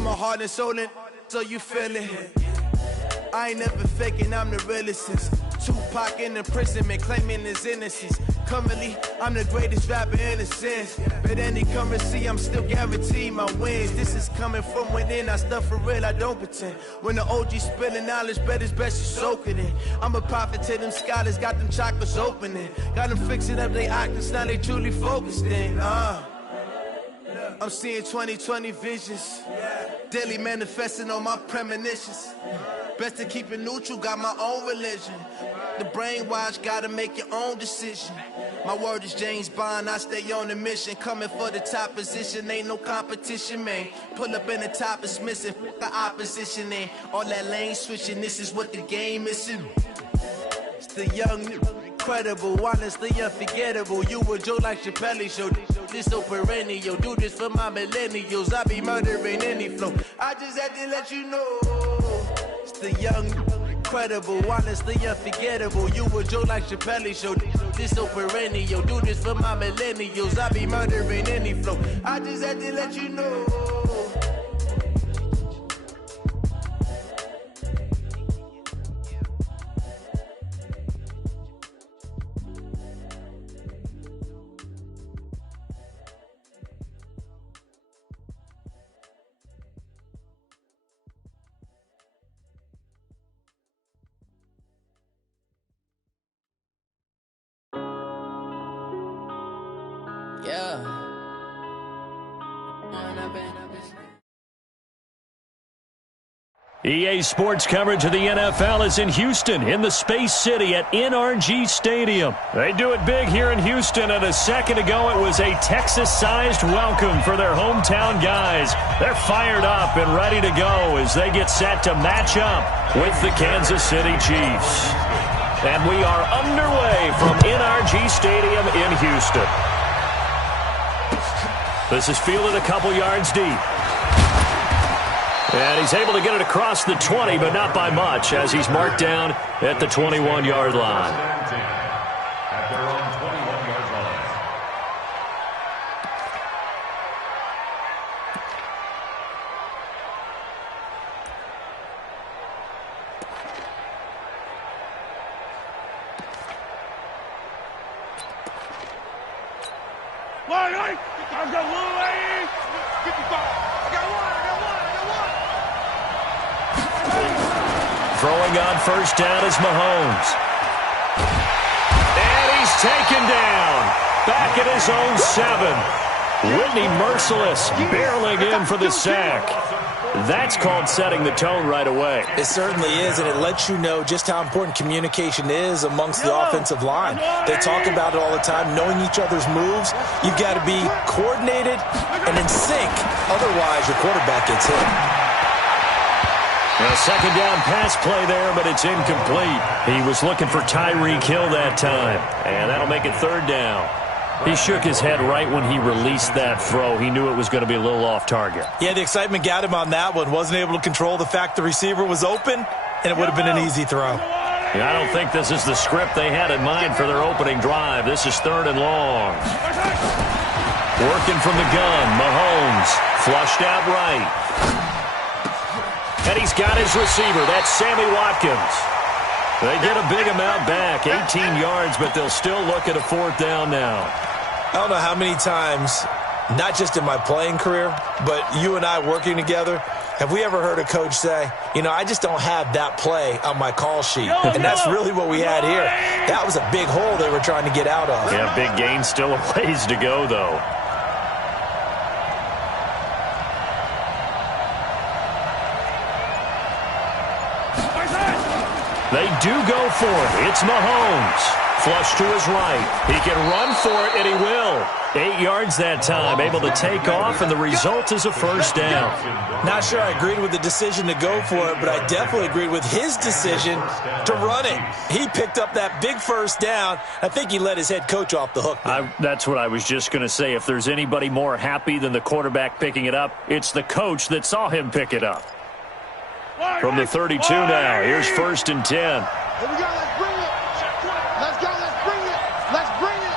Put my heart and soul in, so you feel it. I ain't never faking, I'm the realest since Tupac in imprisonment, claiming his innocence. Currently, I'm the greatest rapper in a sense. But any currency, I'm still guaranteed my wins. This is coming from within, I stuff for real, I don't pretend. When the OG spilling knowledge, bet it's best you soak it in. I'm a prophet to them scholars, got them chakras opening. Got them fixing up their octaves, now they truly focused in. I'm seeing 2020 visions. Daily manifesting on my premonitions. Best to keep it neutral, got my own religion. The brainwash, gotta make your own decision. My word is James Bond, I stay on the mission. Coming for the top position, ain't no competition, man. Pull up in the top, it's missing, the opposition ain't. All that lane switching, this is what the game is. It's the young, incredible, honestly unforgettable. You a Joe like Chappelle show. This so perennial, do this for my millennials. I be murdering any flow. I just had to let you know. It's the young, incredible, honestly unforgettable. You a Joe like Chappelle show. This so perennial, do this for my millennials. I be murdering any flow. I just had to let you know. EA Sports coverage of the NFL is in Houston, in the Space City at NRG Stadium. They do it big here in Houston, and a second ago it was a Texas-sized welcome for their hometown guys. They're fired up and ready to go as they get set to match up with the Kansas City Chiefs. And we are underway from NRG Stadium in Houston. This is fielded a couple yards deep. And he's able to get it across the 20, but not by much, as he's marked down at the 21-yard line. At their own 21-yard line. I got one. Get the ball. I got one. Throwing on first down is Mahomes. And he's taken down. Back at his own 7. Whitney Merciless barreling in for the sack. That's called setting the tone right away. It certainly is, and it lets you know just how important communication is amongst the offensive line. They talk about it all the time, knowing each other's moves. You've got to be coordinated and in sync. Otherwise, your quarterback gets hit. A second down pass play there, but it's incomplete. He was looking for Tyreek Hill that time, and that'll make it third down. He shook his head right when he released that throw. He knew it was going to be a little off target. Yeah, the excitement got him on that one. Wasn't able to control the fact the receiver was open, and it would have been an easy throw. Yeah, I don't think this is the script they had in mind for their opening drive. This is third and long. Working from the gun, Mahomes flushed out right. And he's got his receiver. That's Sammy Watkins. They get a big amount back, 18 yards, but they'll still look at a fourth down now. I don't know how many times, not just in my playing career, but you and I working together, have we ever heard a coach say, you know, I just don't have that play on my call sheet. And that's really what we had here. That was a big hole they were trying to get out of. Yeah, big gain, still a ways to go, though. They do go for it. It's Mahomes. Flush to his right. He can run for it, and he will. 8 yards that time. Able to take off, and the result is a first down. Not sure I agreed with the decision to go for it, but I definitely agreed with his decision to run it. He picked up that big first down. I think he let his head coach off the hook. That's what I was just going to say. If there's anybody more happy than the quarterback picking it up, it's the coach that saw him pick it up. From the 32 now, here's 1st and 10. Here we go, let's bring it. Let's go, let's bring it. Let's bring it.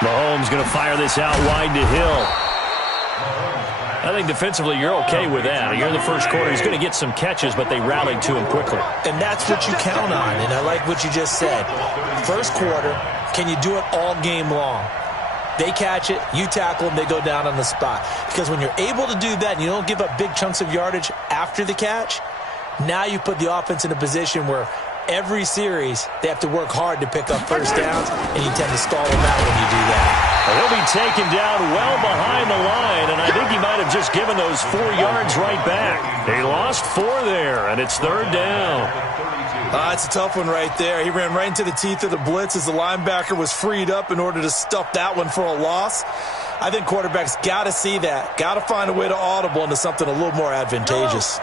Mahomes going to fire this out wide to Hill. I think defensively you're okay with that. You're in the first quarter. He's going to get some catches, but they rallied to him quickly. And that's what you count on, and I like what you just said. First quarter, can you do it all game long? They catch it, you tackle them, they go down on the spot. Because when you're able to do that and you don't give up big chunks of yardage after the catch, now you put the offense in a position where every series they have to work hard to pick up first downs, and you tend to stall them out when you do that. He'll be taken down well behind the line, and I think he might have just given those 4 yards right back. He lost 4 there, and it's third down. It's a tough one right there. He ran right into the teeth of the blitz as the linebacker was freed up in order to stuff that one for a loss. I think quarterbacks got to see that, got to find a way to audible into something a little more advantageous.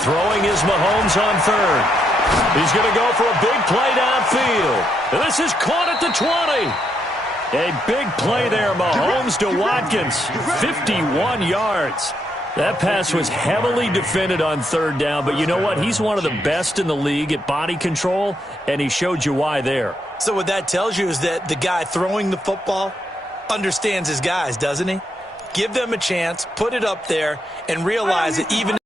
Throwing is Mahomes on third. He's going to go for a big play downfield. And this is caught at the 20. A big play there, Mahomes to Watkins. 51 yards. That pass was heavily defended on third down, but you know what? He's one of the best in the league at body control, and he showed you why there. So what that tells you is that the guy throwing the football understands his guys, doesn't he? Give them a chance, put it up there, and realize that even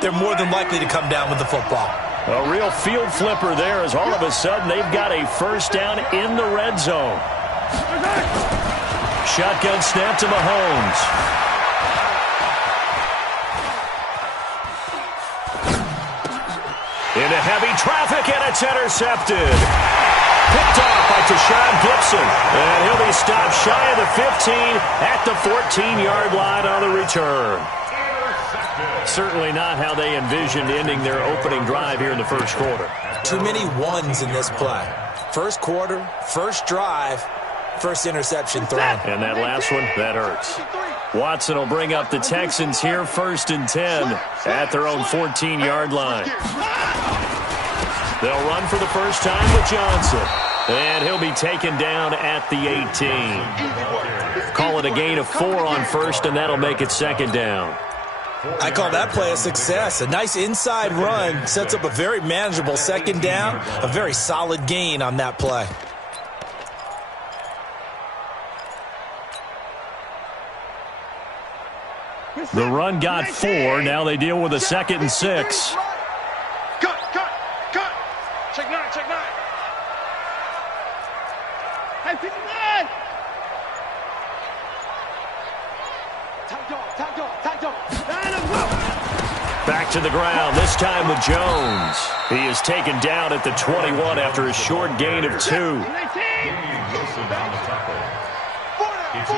they're more than likely to come down with the football. A real field flipper there as all of a sudden they've got a first down in the red zone. Shotgun snap to Mahomes. Into heavy traffic, and it's intercepted. Picked off by Tashawn Gibson. And he'll be stopped shy of the 15 at the 14-yard line on the return. Certainly not how they envisioned ending their opening drive here in the first quarter. Too many ones in this play. First quarter, first drive, first interception thrown. And that last one, that hurts. Watson will bring up the Texans here first and 10 at their own 14-yard line. They'll run for the first time with Johnson. And he'll be taken down at the 18. Call it a gain of 4 on first, and that'll make it second down. I call that play a success. A nice inside run sets up a very manageable second down, a very solid gain on that play. The run got 4. Now they deal with a 2nd and 6. Cut. Check 9. Hey, 59. Tight dog. Back to the ground, this time with Jones. He is taken down at the 21 after a short gain of 2. It's a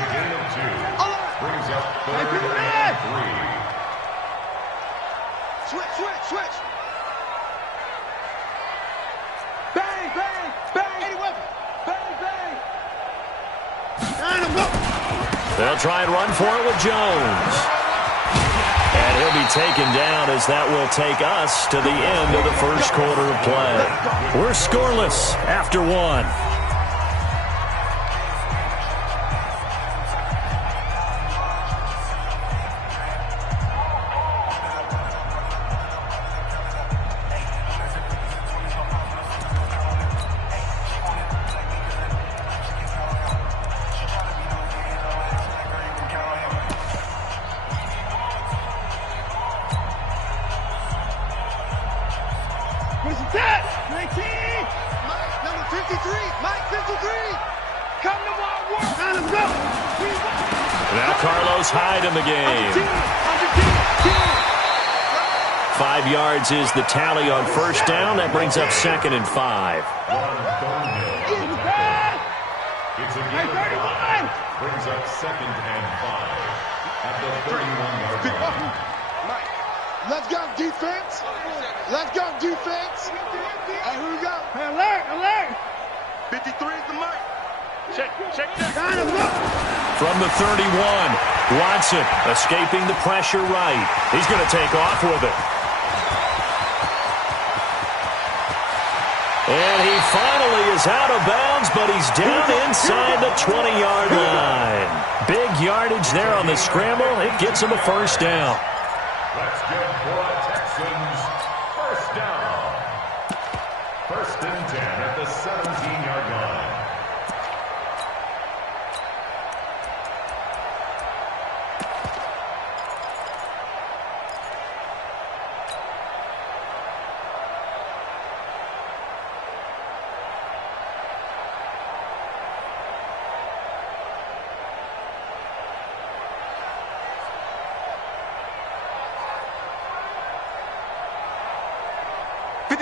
gain of 2. Brings up third and 3. Switch. Bang. Any weapon. Bang. They'll try and run for it with Jones. And he'll be taken down as that will take us to the end of the first quarter of play. We're scoreless after 1. Now Carlos Hyde in the game. 5 yards is the tally on first down. That brings up 2nd and 5. It's a gain of 5. Brings up 2nd and 5 at the 31-yard line. Let's go defense. And here we go. Hey, alert. 53 is the mic. Check. From the 31, Watson escaping the pressure right. He's going to take off with it. And he finally is out of bounds, but he's down inside the 20-yard line. Big yardage there on the scramble. It gets him a first down. That's good for a Texans first down. First and 10 at the 17-yard line.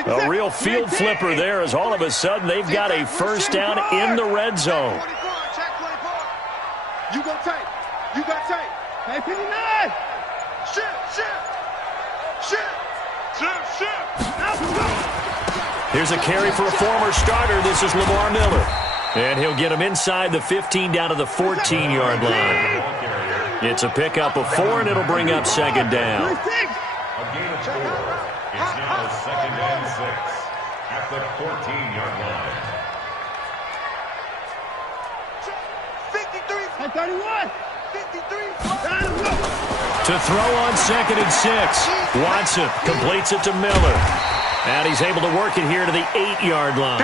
A real field flipper there as all of a sudden they've got a first down in the red zone. You go tight. You got tight. Hey, 59. Shift. Here's a carry for a former starter. This is Lamar Miller. And he'll get him inside the 15 down to the 14-yard line. It's a pickup of 4, and it'll bring up second down. A gain of 4. It's now second and 6 at the 14-yard line. 53. 31. 53. To throw on second and 6. Watson completes it to Miller. And he's able to work it here to the 8-yard line.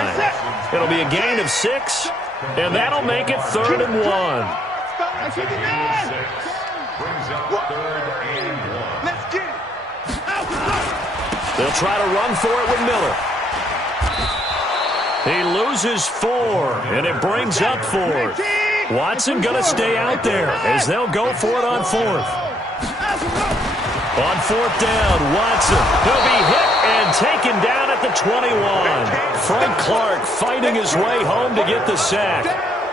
It'll be a gain of 6, and that'll make it 3rd and 1. That's a gain of 6. Brings up 3rd and 1. Let's get it. They'll try to run for it with Miller. He loses 4, and it brings up 4th. Watson going to stay out there as they'll go for it on 4th. On 4th down, Watson. He'll be hit and taken down at the 21. Frank Clark fighting his way home to get the sack.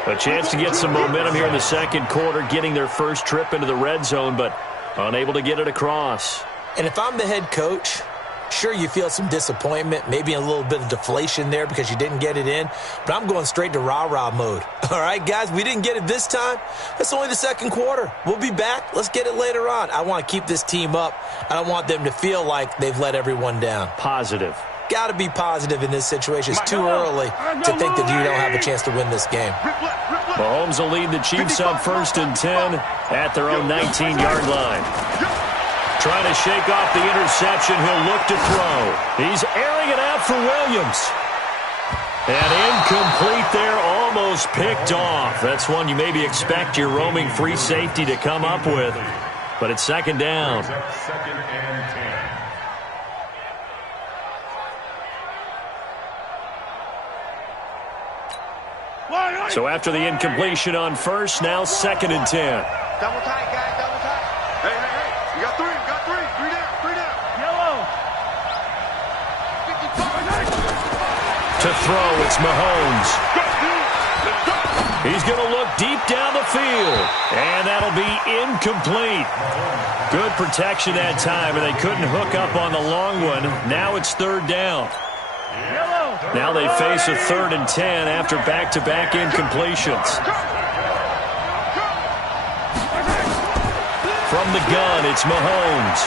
A chance to get some momentum here in the second quarter, getting their first trip into the red zone, but unable to get it across. And if I'm the head coach, sure, you feel some disappointment, maybe a little bit of deflation there because you didn't get it in, but I'm going straight to rah-rah mode. All right, guys, we didn't get it this time. That's only the second quarter. We'll be back. Let's get it later on. I want to keep this team up. I don't want them to feel like they've let everyone down. Positive. Got to be positive in this situation. It's too early to think that you don't have a chance to win this game. Mahomes will lead the Chiefs on 1st and 10 at their own 19-yard line. Trying to shake off the interception. He'll look to throw. He's airing it out for Williams. And incomplete there, almost picked off. That's one you maybe expect your roaming free safety to come up with. But it's second down. Second and 10. So after the incompletion on 1st, now 2nd and 10. Double tight, guys. Double tight. Hey. You got 3. You got 3. 3 down. 3 down. Yellow. To throw, it's Mahomes. He's going to look deep down the field. And that'll be incomplete. Good protection that time, and they couldn't hook up on the long one. Now it's 3rd down. Now they face a 3rd and 10 after back-to-back incompletions. From the gun, it's Mahomes.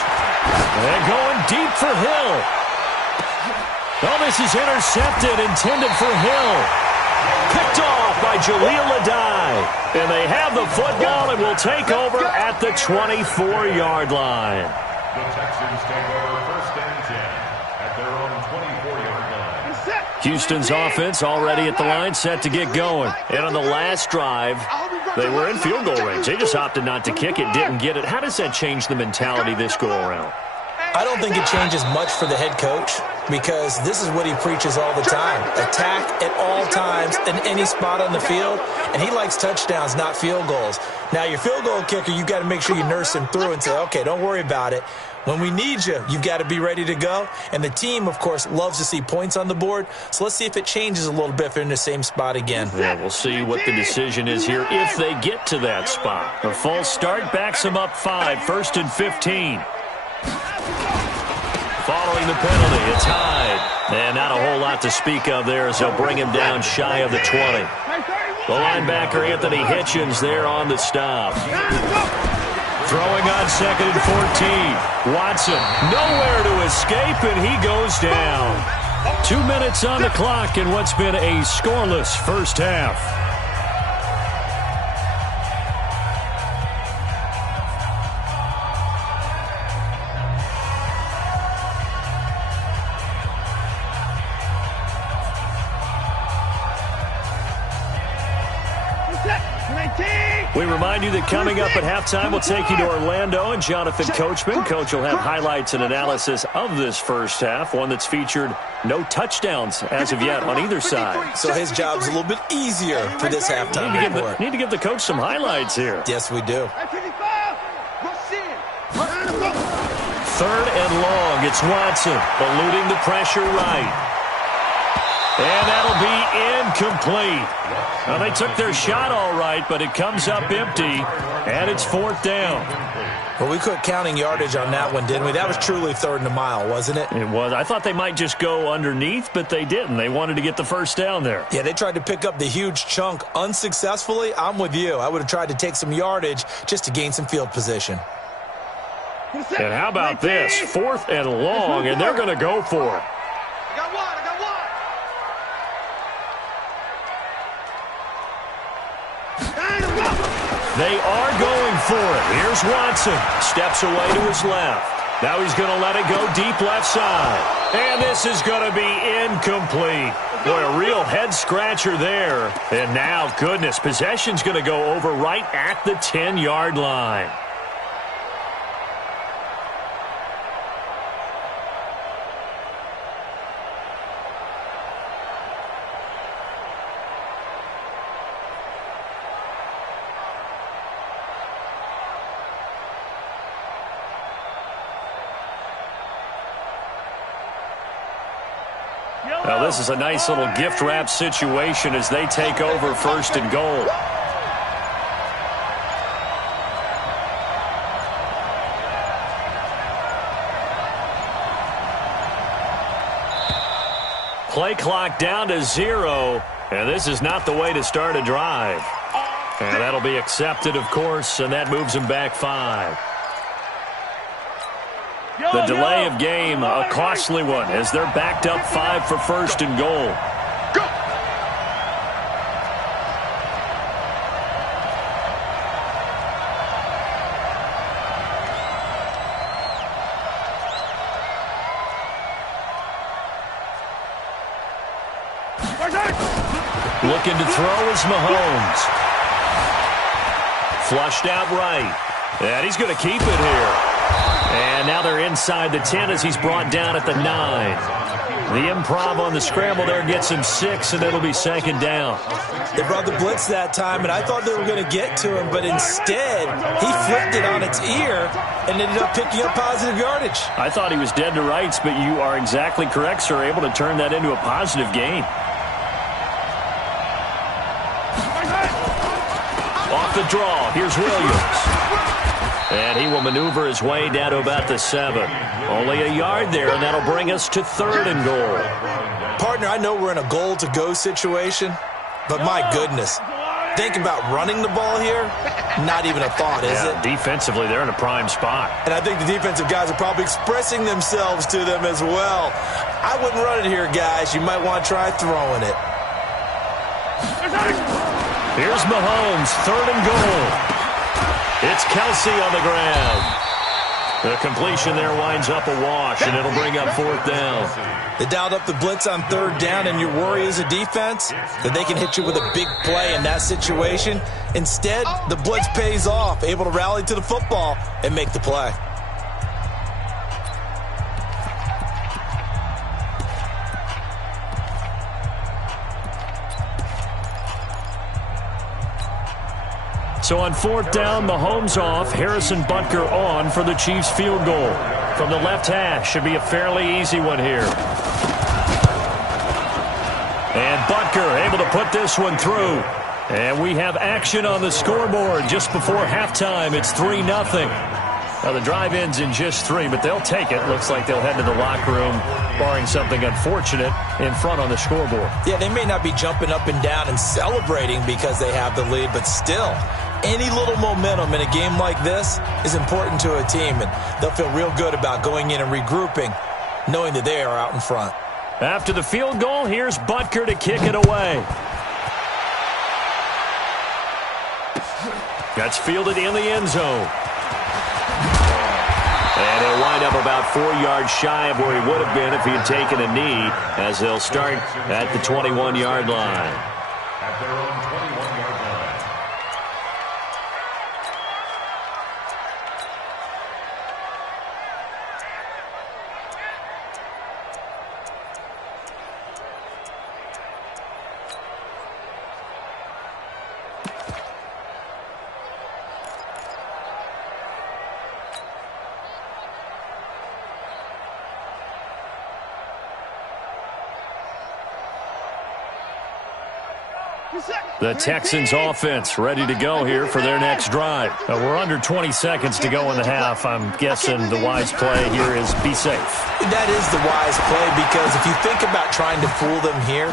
And going deep for Hill. Oh, this is intercepted, intended for Hill. Picked off by Jaleel Adai. And they have the football and will take over at the 24-yard line. The Texans take over 1st and 10 at their own 24-yard line. Houston's offense already at the line, set to get going. And on the last drive, they were in field goal range. They just opted not to kick it, didn't get it. How does that change the mentality this go-around? I don't think it changes much for the head coach because this is what he preaches all the time. Attack at all times in any spot on the field, and he likes touchdowns, not field goals. Now, your field goal kicker, you've got to make sure you nurse him through and say, okay, don't worry about it. When we need you, you've got to be ready to go. And the team, of course, loves to see points on the board. So let's see if it changes a little bit if they're in the same spot again. Yeah, we'll see what the decision is here if they get to that spot. A false start backs them up 5, 1st and 15. Following the penalty, it's Hyde. And not a whole lot to speak of there as they'll bring him down shy of the 20. The linebacker, Anthony Hitchens, there on the stop. Throwing on 2nd and 14. Watson, nowhere to escape, and he goes down. 2 minutes on the clock in what's been a scoreless first half. remind you that coming up at halftime, we'll take you to Orlando and Jonathan Coachman. Coach will have highlights and analysis of this first half, one that's featured no touchdowns as of yet on either side. So his job's a little bit easier for this halftime report. Need to give the coach some highlights here. Yes, we do. Third and long. It's Watson eluding the pressure right. And that'll be incomplete. Well, they took their shot all right, but it comes up empty, and it's fourth down. Well, we quit counting yardage on that one, didn't we? That was truly third and a mile, wasn't it? It was. I thought they might just go underneath, but they didn't. They wanted to get the first down there. Yeah, they tried to pick up the huge chunk unsuccessfully. I'm with you. I would have tried to take some yardage just to gain some field position. And how about this? Fourth and long, and they're going to go for it. I got one. They are going for it. Here's Watson. Steps away to his left. Now he's going to let it go deep left side. And this is going to be incomplete. Boy, a real head-scratcher there. And now, goodness, possession's going to go over right at the 10-yard line. Now, this is a nice little gift wrap situation as they take over first and goal. Play clock down to 0, and this is not the way to start a drive. And that'll be accepted, of course, and that moves them back 5. The delay of game, a costly one, as they're backed up 5 for first and goal. Go! Looking to throw is Mahomes. Flushed out right. And he's going to keep it here. And now they're inside the 10 as he's brought down at the 9. The improv on the scramble there gets him 6, and it'll be second down. They brought the blitz that time, and I thought they were going to get to him, but instead he flipped it on its ear and ended up picking up positive yardage. I thought he was dead to rights, but you are exactly correct, sir, able to turn that into a positive gain. Off the draw, here's Williams. And he will maneuver his way down to about the 7. Only a yard there, and that'll bring us to third and goal. Partner, I know we're in a goal-to-go situation, but my goodness, think about running the ball here. Not even a thought, is it? Defensively, they're in a prime spot. And I think the defensive guys are probably expressing themselves to them as well. I wouldn't run it here, guys. You might want to try throwing it. Here's Mahomes, third and goal. It's Kelsey on the ground. The completion there winds up a wash, and it'll bring up fourth down. They dialed up the blitz on third down, and your worry as a defense that they can hit you with a big play in that situation. Instead, the blitz pays off, able to rally to the football and make the play. So on fourth down, Mahomes off, Harrison Butker on for the Chiefs field goal. From the left hash, should be a fairly easy one here. And Butker able to put this one through. And we have action on the scoreboard just before halftime. It's 3-0. Now the drive ends in just 3, but they'll take it. Looks like they'll head to the locker room, barring something unfortunate, in front on the scoreboard. Yeah, they may not be jumping up and down and celebrating because they have the lead, but still, any little momentum in a game like this is important to a team, and they'll feel real good about going in and regrouping, knowing that they are out in front. After the field goal, here's Butker to kick it away. That's fielded in the end zone. And he'll wind up about 4 yards shy of where he would have been if he had taken a knee, as they'll start at the 21-yard line. At their own 21-yard The Texans offense ready to go here for their next drive. We're under 20 seconds to go in the half. I'm guessing the wise play here is be safe. That is the wise play, because if you think about trying to fool them here,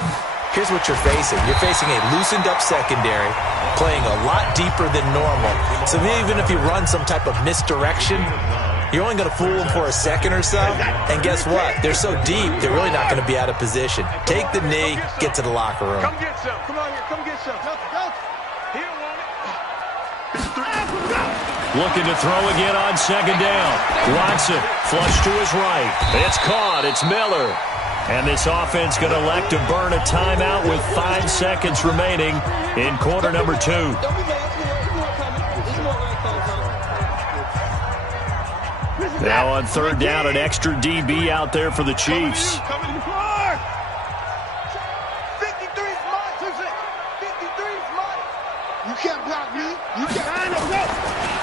here's what you're facing. You're facing a loosened-up secondary, playing a lot deeper than normal. So even if you run some type of misdirection, you're only going to fool them for a second or so. And guess what? They're so deep, they're really not going to be out of position. Take the knee, get to the locker room. Come get some. Come on here. Come get some. He don't want it. Looking to throw again on second down. Watson, flush to his right. It's caught. It's Miller. And this offense going to elect to burn a timeout with 5 seconds remaining in quarter number 2. Now on third down, an extra DB out there for the Chiefs. 53 is mine. 53 is mine. You can't block me. You can't.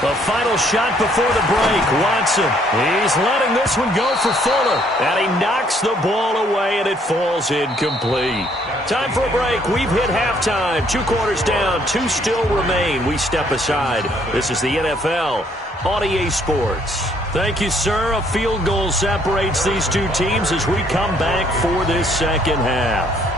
The final shot before the break. Watson, he's letting this one go for Fuller. And he knocks the ball away, and it falls incomplete. Time for a break. We've hit halftime. 2 quarters down. 2 still remain. We step aside. This is the NFL on EA Sports. Thank you, sir. A field goal separates these two teams as we come back for this second half.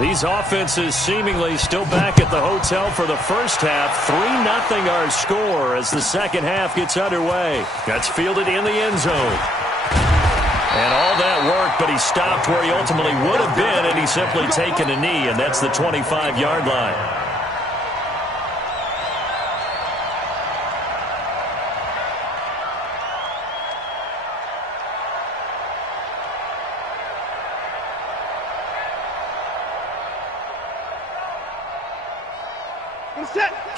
These offenses seemingly still back at the hotel for the first half. 3-0 our score as the second half gets underway. That's fielded in the end zone. And all that work, but he stopped where he ultimately would have been, and he's simply taken a knee, and that's the 25-yard line.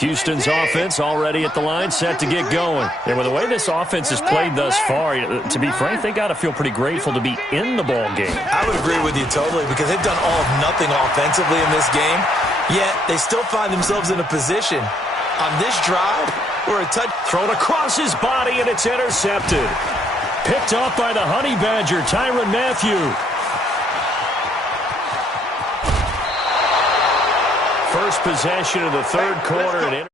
Houston's offense already at the line, set to get going. And with the way this offense has played thus far, to be frank, they got to feel pretty grateful to be in the ball game. I would agree with you totally, because they've done all of nothing offensively in this game, yet they still find themselves in a position on this drive where a touch thrown across his body, and it's intercepted. Picked up by the Honey Badger, Tyrann Mathieu. First possession of the third quarter.